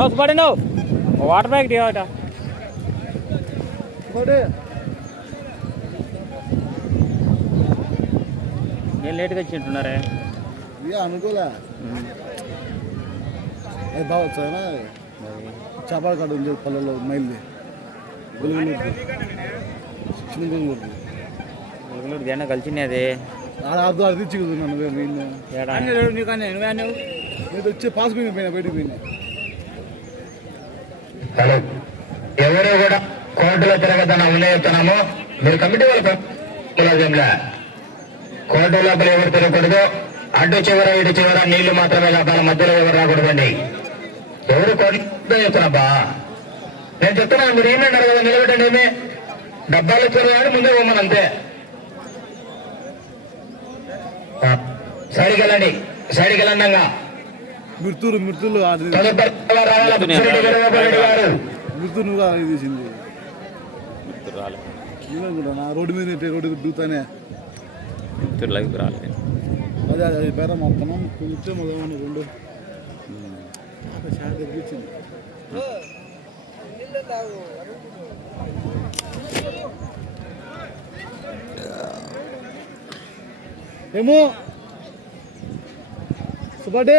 నువ్వు పడి నువ్వు. వాటర్ ప్యాకెట్ ఇవ్వట. నేను లేట్గా వచ్చింటున్నారే? ఇక అనుకోలే. బాగా చేపల కాడ ఉంది పల్లెల్లో మైల్ది. గులుగులు చిన్న జన కలిసింది అది? ఆడ అర్థం అది ఇచ్చి కుదురున్నాను నేను ఏడా? నేను వచ్చి పాస్ పోయిన పోయినా బయటకు పోయినా. ఎవరు కూడా కోర్టులో తిరగదని ఉల్లేస్తున్నాము మీరు కమిటీ వాళ్ళ కోర్టు లోపల ఎవరు తిరగకూడదు అడ్డు చివర ఇటు చివర నీళ్ళు మాత్రమే కాపాల మధ్యలో ఎవరు రాకూడదండి. ఎవరు కోర్టు చెప్తున్నాబ్బా నేను చెప్తున్నాను మీరు ఏమన్నారు కదా నిలబెట్టండి ఏమి? డబ్బాలు ఇచ్చారు ముందే పోమని అంతే. సైడ్కి వెళ్ళండి సైడ్కి వెళ్ళండి మిర్తూరు మిర్తులు అది నువ్వు ఇది తీసింది రోడ్డు మీద రోడ్డు దూతానే. గుర్తు రాలేదు అదే అదే అది బేరం మొత్తం కొంచెం మొదలమని రెండు. చాలా తగ్గించింది ఏమో? సుబాటే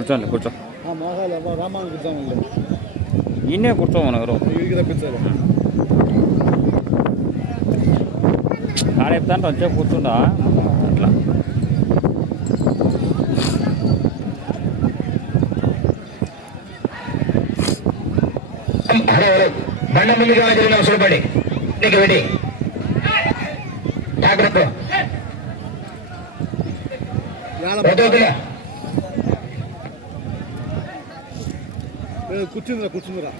కూర్చోండి కూర్చో మోహాలు రామాను కూర్చోమండి ఈయనే కూర్చోమను ఎవరు వీడికి తప్పించాలి కాడ చెప్తాను వచ్చే కూర్చుండా అట్లా బండ ముందుగా జరిగిన చూడబడి నీకు వెడి జాగ్రత్త కూర్చుందిరా కూర్చుందిరా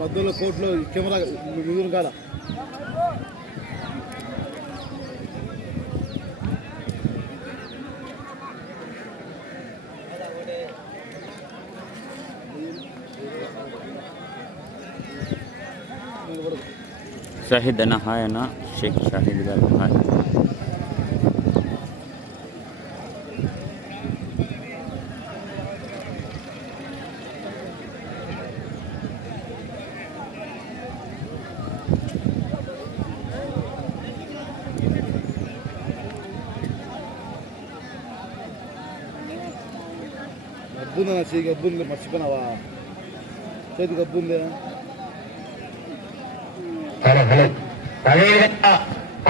మధ్యలో కోర్టులో కెమెరా ఎదురు కాడ షాహిద్ అన్న హాయ్ అన్న షేక్ షాహిద్ గారు హాయ్ చేయి గబ్బుంది మర్చిపోయినావా? చేతి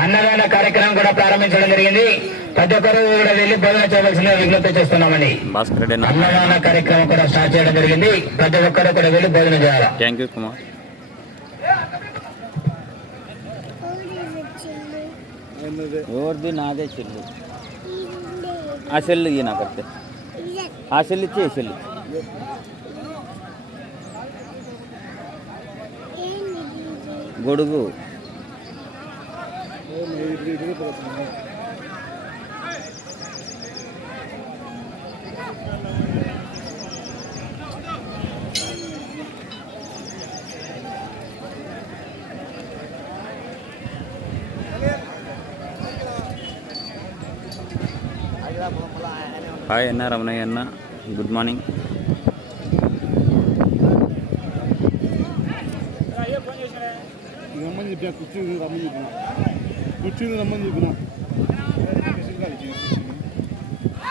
అన్నదాన కార్యక్రమం కూడా ప్రారంభించడం జరిగింది. ప్రతి ఒక్కరు కూడా వెళ్ళి భోజనం చేయవలసిన విజ్ఞప్తి చేస్తున్నామని అన్నదాన కార్యక్రమం కూడా స్టార్ట్ చేయడం జరిగింది. ప్రతి ఒక్కరు కూడా వెళ్ళి భోజనం చేయాలి? Thank you Kumar? ఎవరిది? నాదే చెల్లు. ఆ సెల్ ఇయ్యి నాకు వస్తే ఆ సెల్ ఇచ్చి ఈ సెల్ ఇచ్చి గొడుగు. హాయ్ అన్న రమణయ్య అన్న. గుడ్ మార్నింగ్ ఇది రమ్మని చెప్పిన కూర్చుంది రమ్మని చెప్పిన కూర్చుంది రమ్మని చెప్పిన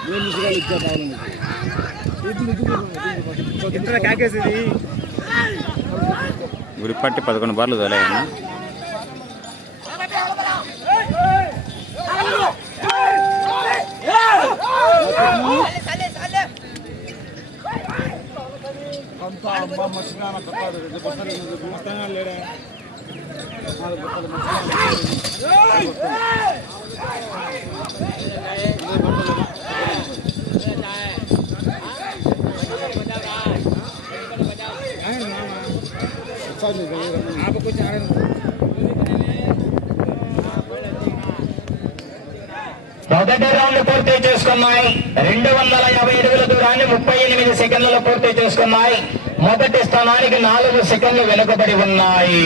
ఏం మిసిగాలు ఇచ్చా కావాలని గుడిపట్టి పదకొండు బార్లు తోలాయన్న. అంత అమ్మ రెండు రెండు బట్టలు లేడా? నాలుగు మొదటి రౌండ్ పూర్తి చేసుకున్నాయి. రెండు వందల యాభై అడుగుల దూరాన్ని ముప్పై ఎనిమిది సెకండ్లలో పూర్తి చేసుకున్నాయి. మొదటి స్థానానికి నాలుగు సెకండ్లు వెనుకబడి ఉన్నాయి.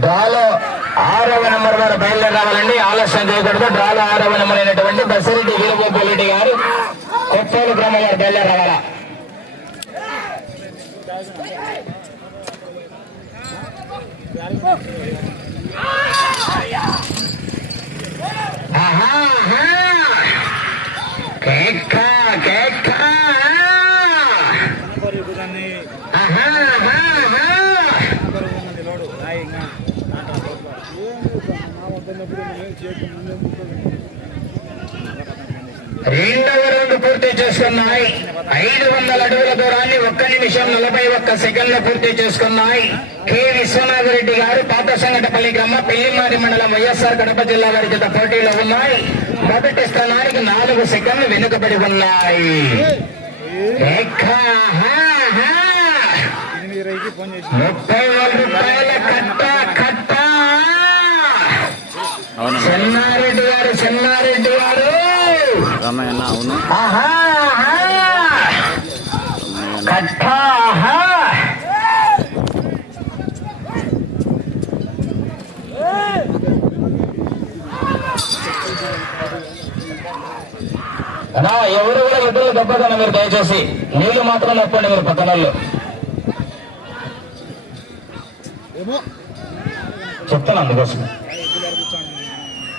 డ్రాలో ఆరవ నెంబర్ వారు బయలుదేరి రావాలండి. ఆలస్యం చేయకూడదు. డ్రాలో ఆరవ నెంబర్ అయినటువంటి బసిరెడ్డి వీరగోపాల్ గారు కొత్తోలు గ్రామం వారు బయలుదేరి రావాలా ఆహా. కేక్క, కేక్క. నెంబర్ ఇప్పుడు దాన్ని ఆహా, ఆహా, ఆహా. నెంబర్ ఉన్నది లోడు రాయి ఇంకా దాంట్లో లోపల. నా వద్ద ఉన్నప్పుడు నేను చేతి ముందే ముట్టుకోలేదు. రెండవ రౌండ్ పూర్తి చేసుకున్నాయి. ఐదు వందల అడుగుల దూరాన్ని ఒక్క నిమిషం నలభై ఒక్క సెకండ్లు పూర్తి చేసుకున్నాయి. కె విశ్వనాథ రెడ్డి గారు పాత సంగటపల్లి గ్రామ పెళ్ళిమారి మండలం వైఎస్ఆర్ కడప జిల్లా వారి చేత పోటీలో ఉన్నాయి. మొదటి స్థానానికి నాలుగు సెకండ్లు వెనుకబడి ఉన్నాయి. ముప్పై వేల రూపాయల కట్ట కట్ట. చెన్నారెడ్డి గారు చెన్నారెడ్డి గారు. అవును. కట్ట ఆహా. అన్నా ఎవరు కూడా ఎదురు దెబ్బకన్నా మీరు దయచేసి నీళ్ళు మాత్రం నొప్పండి మీరు పక్కన చెప్తాను అందుకోసం.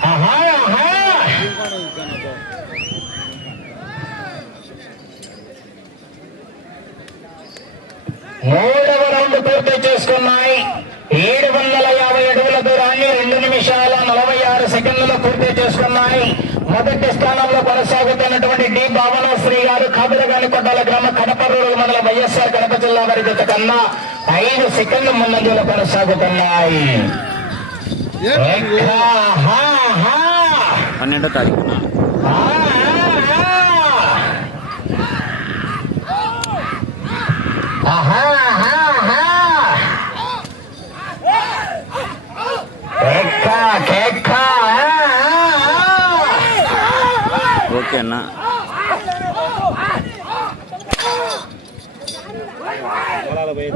ఆహా ఆహా. మూడవ రౌండ్ పూర్తి చేసుకున్నాయి ఏడు వందల యాభై అడుగుల దూరాన్ని రెండు నిమిషాల నలభై ఆరు సెకండ్లలో పూర్తి మొదటి స్థానంలో కొనసాగుతున్నటువంటి డి భావనాశ్రీ గారు కాదురగాని కొట్టాల గ్రామ కడపరూరు మండల వైఎస్ఆర్ కడప జిల్లా వారి జత కన్నా ఐదు సెకండ్లు ముందంజలో కొనసాగుతున్నాయి. పన్నెండో తారీఖున ఆ. ఆహా, ఆహా, ఆహా. కేక్క, కేక్క, ఆ, ఆ, ఆ. ఓకే అన్న పోయి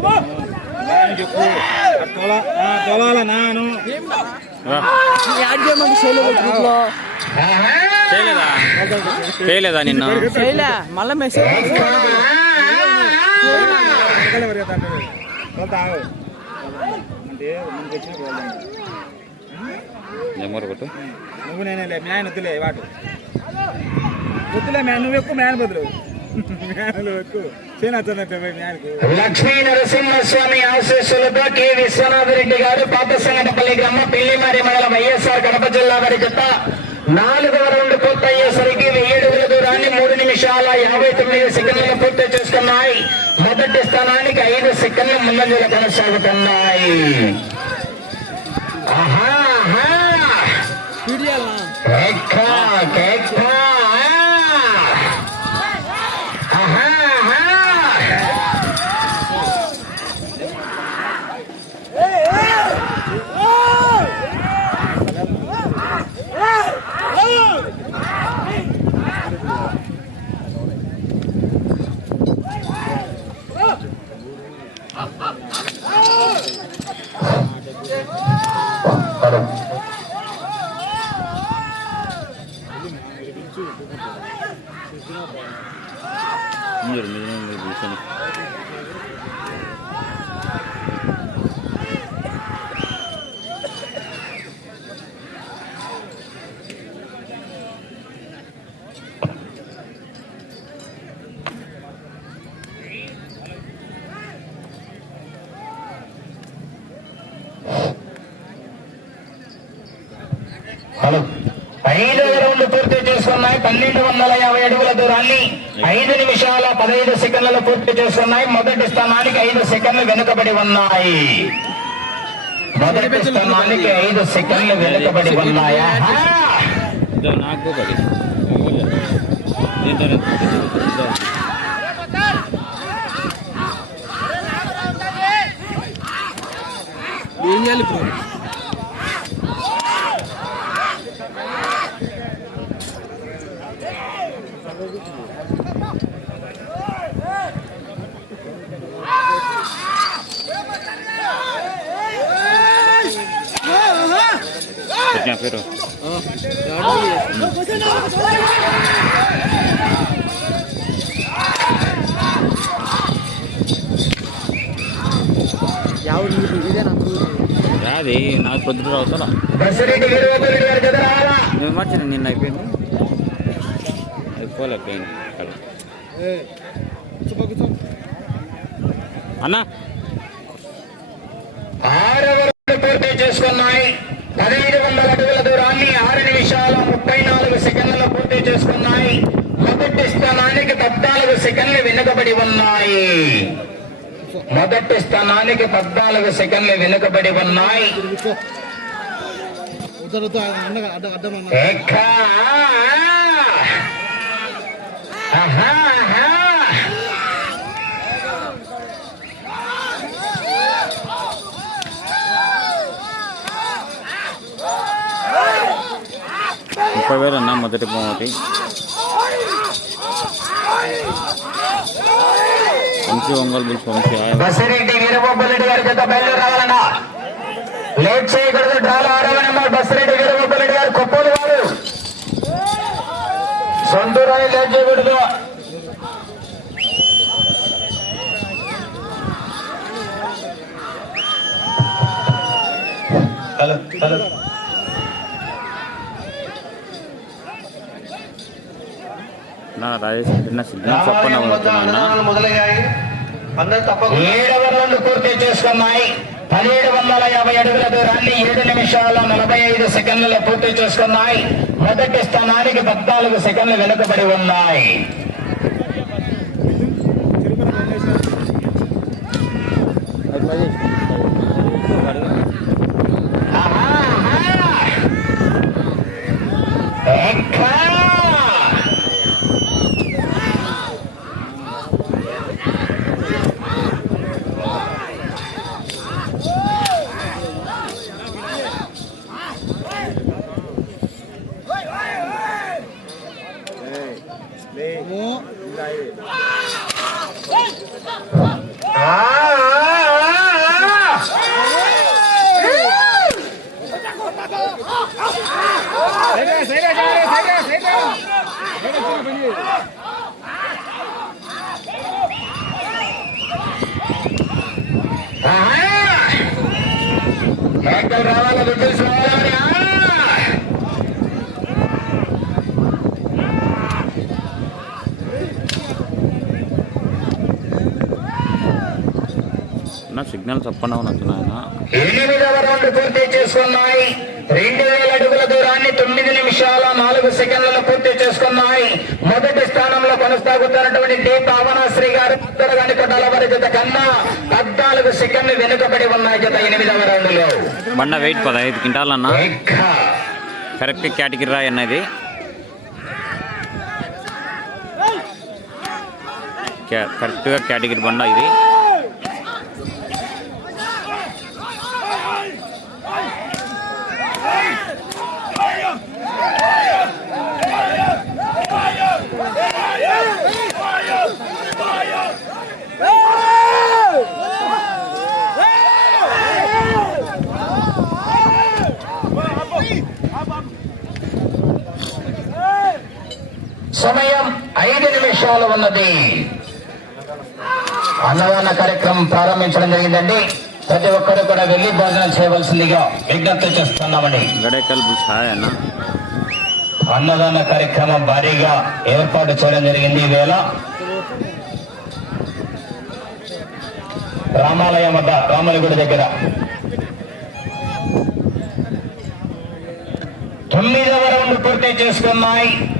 చెప్పు తొల ఆ తొలాల నాను చేయలేదా? చేయలేదా నిన్ను? మళ్ళా మెసేజ్ కేక్క, నెంబర్ కొట్టు. నువ్వు నేనే మీ ఆయన వద్దులే వాటు వద్దులే మ్యాన్ నువ్వు ఎక్కువ మ్యాన్ బదులు లక్ష్మీ నరసింహస్వామి ఆశీస్సులతో కె. విశ్వనాథ రెడ్డి గారు పాత సంగటపల్లి గ్రామ పిల్లిమారి మండలం వైఎస్ఆర్ కడప జిల్లా వారి జత నాలుగవ రౌండ్ పూర్తయ్యేసరికి అడుగుల దూరాన్ని మూడు నిమిషాల యాభై తొమ్మిది సెకండ్లు పూర్తి చేసుకున్నాయి. మొదటి స్థానానికి ఐదు సెకండ్లు ముందంజలు కొనసాగుతున్నాయి. ఆహా, ఆహా. కేక్క, కేక్క. ఆహా, ఆహా. మీరు మీరు మీరు కూర్చొని హలో ఐదవ రౌండ్ పూర్తి చేసుకున్నాయి. పన్నెండు వందల యాభై అడుగుల దూరాన్ని ఐదు నిమిషాలు పదహైదు సెకండ్లలో పూర్తి చేసుకున్నాయి. మొదటి స్థానానికి ఐదు సెకండ్లు వెనుకబడి ఉన్నాయి. మొదటి స్థానానికి ఐదు సెకండ్లు వెనుకబడి ఉన్నాయా. ఏం చేయాలి ఇప్పుడు చెప్పిన పేరు రాది నాకు పొద్దుట అవుతా బసిరెడ్డి వీరభద్రుడి గారి జత రావాలా మేము మర్చిన నిన్న అయిపోయింది అయిపోలే అన్నా ఆరవ రౌండ్ పూర్తి చేసుకున్నాయి పదహైదు వందల అడుగుల దూరాన్ని ఆరు నిమిషాల ముప్పై నాలుగు సెకండ్లలో పూర్తి చేసుకున్నాయి. మొదటి స్థానానికి పద్నాలుగు సెకండ్లు వెనుకబడి ఉన్నాయి. మొదటి స్థానానికి పద్నాలుగు సెకండ్లు వెనుకబడి ఉన్నాయి. ఎక్కా. ఆహా, ఆహా. ముప్పై వేలు అన్న మొదటి బహుమతి వంశీ ఒంగోలు బుల్స్ వంశీ హాయ్. బసిరెడ్డి వీరగోపాలరెడ్డి గారి చేత బయలుదేరి రావాలన్నా. లేట్ చేయకూడదు ఆరవ నెంబర్ బసిరెడ్డి గారు కొప్పలు వారు. సొంతూరు లేట్ చేయకూడదు. రాజేష్ సిగ్నల్ ఏడవ రౌండ్ పూర్తి చేసుకున్నాయి. పదిహేడు వందల యాభై అడుగుల దూరాన్ని ఏడు నిమిషాల నలభై ఐదు సెకండ్లలో పూర్తి చేసుకున్నాయి. మొదటి స్థానానికి పద్నాలుగు సెకండ్లు వెనుకబడి ఉన్నాయి ఆహా, ఆహా. ఎక్కా. ఆ, ఆ, ఆ, ఆ. ఎక్కడ రావాలో గుర్తు సిగ్నల్ తప్పన ఉన్నట్టు ఎనిమిదవ రౌండ్ పూర్తి చేసుకున్నాయి. రెండు వేల అడుగుల దూరాన్ని తొమ్మిది నిమిషాల నాలుగు సెకండ్లలో పూర్తి చేసుకున్నాయి. మొదటి స్థానంలో కొనసాగుతున్నటువంటి డి. పావనాశ్రీ గారు ఉత్తరగాని కొట్టాల వారి జత కన్నా పద్నాలుగు సెకండ్లు వెనుకబడి ఉన్నాయి జత ఎనిమిదవ రౌండ్లో బండ వెయిట్ పదహైదు క్వింటాల్ అన్న కరెక్ట్ కేటగిరీ అన్నది. కరెక్ట్గా కేటగిరీ బండ ఇది. సమయం ఐదు నిమిషాలు ఉన్నది. అన్నదాన కార్యక్రమం ప్రారంభించడం జరిగిందండి. ప్రతి ఒక్కరు కూడా వెళ్ళి భోజనం చేయవలసిందిగా విజ్ఞప్తి చేస్తున్నామండి. అన్నదాన కార్యక్రమం భారీగా ఏర్పాటు చేయడం జరిగింది ఈవేళ. రామాలయం వద్ద రాములగుడి దగ్గర. తొమ్మిదవ రౌండ్ పూర్తి చేసుకున్నాయి.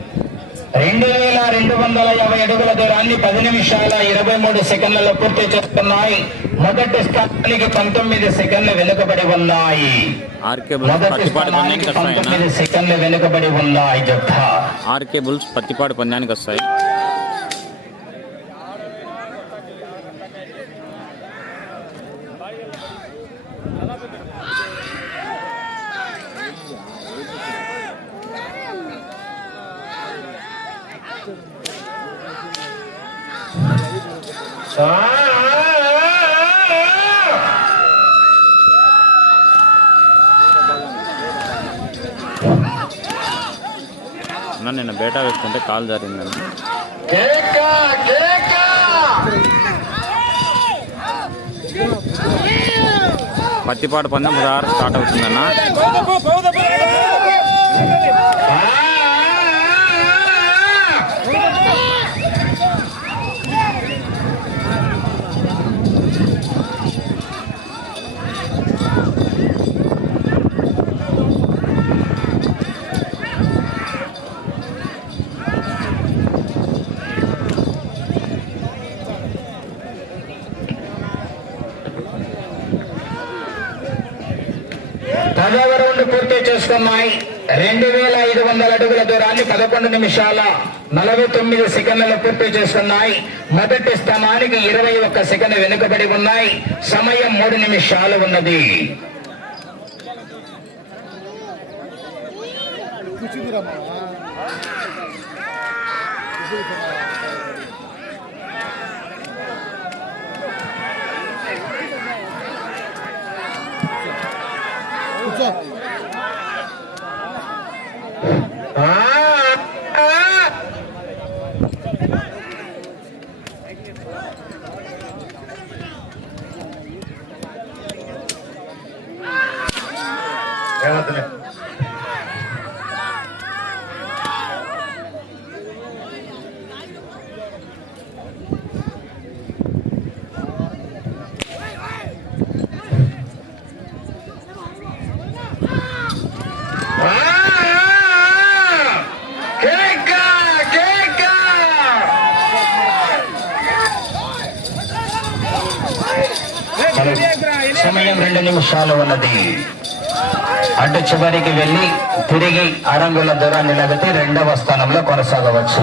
రెండు వేల రెండు వందల యాభై అడుగుల దూరాన్ని పది నిమిషాల ఇరవై మూడు సెకండ్లలో పూర్తి చేస్తున్నాయి మొదటి స్థానానికి పంతొమ్మిది సెకండ్లు వెనుకబడి ఉన్నాయి. మొదటి స్థానానికి పంతొమ్మిది సెకండ్లు వెనుకబడి ఉన్నాయి జత ఆర్కే బుల్స్ పత్తిపాడు పందానికి వస్తాయి అన్న నిన్న బేటా వేస్తుంటే కాల్ కేక. పత్తిపాడు పందెం స్టార్ట్ అవుతుందన్న ఆ, పదవ రౌండ్ పూర్తి చేసుకున్నాయి. రెండు వేల ఐదు వందల అడుగుల దూరాన్ని పదకొండు నిమిషాల నలభై తొమ్మిది సెకండ్లలో పూర్తి చేస్తున్నాయి మొదటి స్థానానికి ఇరవై ఒక్క సెకండ్ వెనుకబడి ఉన్నాయి. సమయం మూడు నిమిషాలు ఉన్నది. ఏమవుతుంది? సమయం రెండు నిమిషాలు ఉన్నది. అటు చివరికి వెళ్ళి తిరిగి అరంగుల దూరాన్ని లాగితే రెండవ స్థానంలో కొనసాగవచ్చు.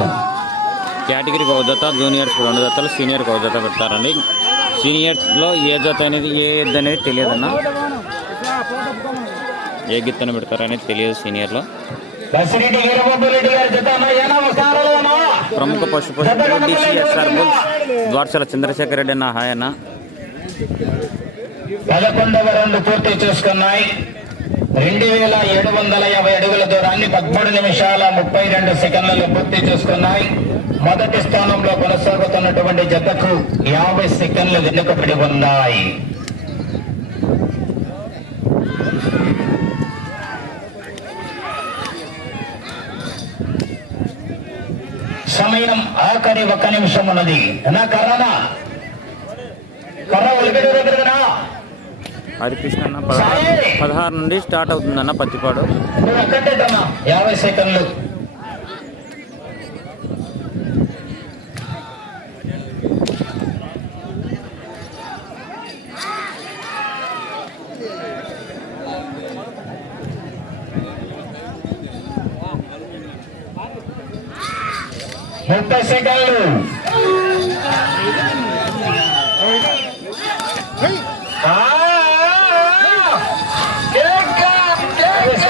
కేటగిరీకి ఒక జత జూనియర్స్కి రెండు జతలు సీనియర్కి ఒక జత పెడతారండి. సీనియర్స్లో ఏ జత అనేది ఏ ఎద్దు అనేది తెలియదన్న. ఏ గిత్తన పెడతారనేది తెలియదు సీనియర్లో? ప్రముఖ పశు పశువులు డిసిఎస్ఆర్ బుల్స్. చంద్రశేఖర్ రెడ్డి అన్న హాయ్ అన్న. పదకొండవ రౌండ్ పూర్తి చేసుకున్నాయి. రెండు వేల ఏడు వందల యాభై అడుగుల దూరాన్ని పదమూడు నిమిషాల ముప్పై రెండు సెకండ్లలో పూర్తి చేసుకున్నాయి. మొదటి స్థానంలో కొనసాగుతున్నటువంటి జతకు యాభై సెకండ్లు వెనుకబడి ఉన్నాయి. సమయం ఆఖరి ఒక్క నిమిషం ఉన్నది. నా కరోనా హరికృష్ణ అన్న పదహారు పదహారు నుండి స్టార్ట్ అవుతుందన్న పత్తిపాడు. యాభై సెకండ్లు ముప్పై సెకండ్లు ఆ, కేక, కేక.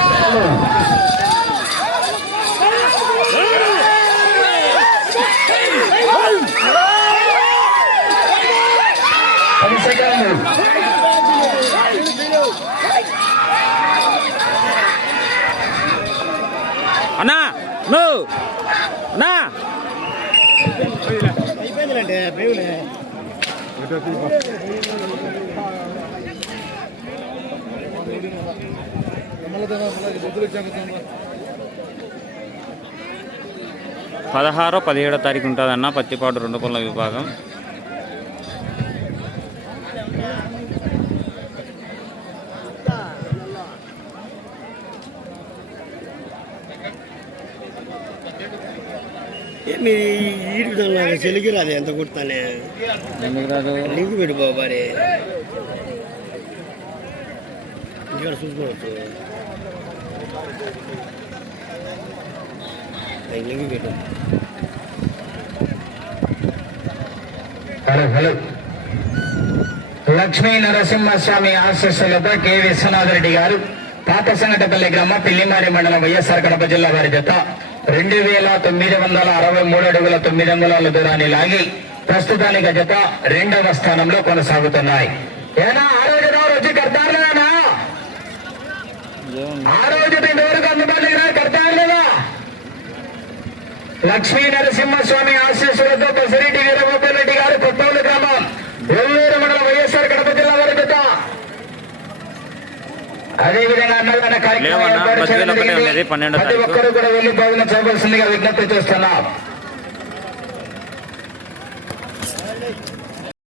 పది సెకండ్లు అన్నా నువ్వు అన్నా అయిపోయిందిలేండి బేవులే పదహారో పదిహేడో తారీఖు ఉంటుందన్న పత్తిపాడు రెండు పనుల విభాగం చెలికి రాదు ఎంత కొడతానే? ఎందుకు రాదు? లింక్ పెట్టు బాబారే ఇక్కడ చూసుకోవచ్చు. లింక్ పెట్టు. Hello hello. లక్ష్మీ నరసింహస్వామి ఆశీస్సులతో కె విశ్వనాథ్ రెడ్డి గారు పాత సంగటపల్లి గ్రామ పిల్లిమారి మండలం వైఎస్ఆర్ కడప జిల్లా వారి జత రెండు వేల తొమ్మిది వందల అరవై మూడు అడుగుల తొమ్మిది అంగుళాల దూరాన్ని లాగి ప్రస్తుతానికి జత రెండవ స్థానంలో కొనసాగుతున్నాయి. ఏనా ఆ రోజు రా ఆ రోజు ఇంతవరకు అందుబాటులో లక్ష్మీ నరసింహస్వామి ఆశీస్సులతో బసిరెడ్డి వీరగోపాల్ రెడ్డి గారు కొత్తూరు గ్రామం. ఒల్లూరు మండలం వైఎస్ఆర్ కడప జిల్లా వారి జత అదే విధంగా అన్నదాన కార్యక్రమం లేవన్నా, ఏర్పాటు బస్సులు చేయడం ఒకటే జరిగింది. ఉన్నది, పన్నెండో ప్రతి. ఒక్కరు కూడా వెళ్ళి భోజనం చేయవలసిందిగా విజ్ఞప్తి చేస్తున్నాం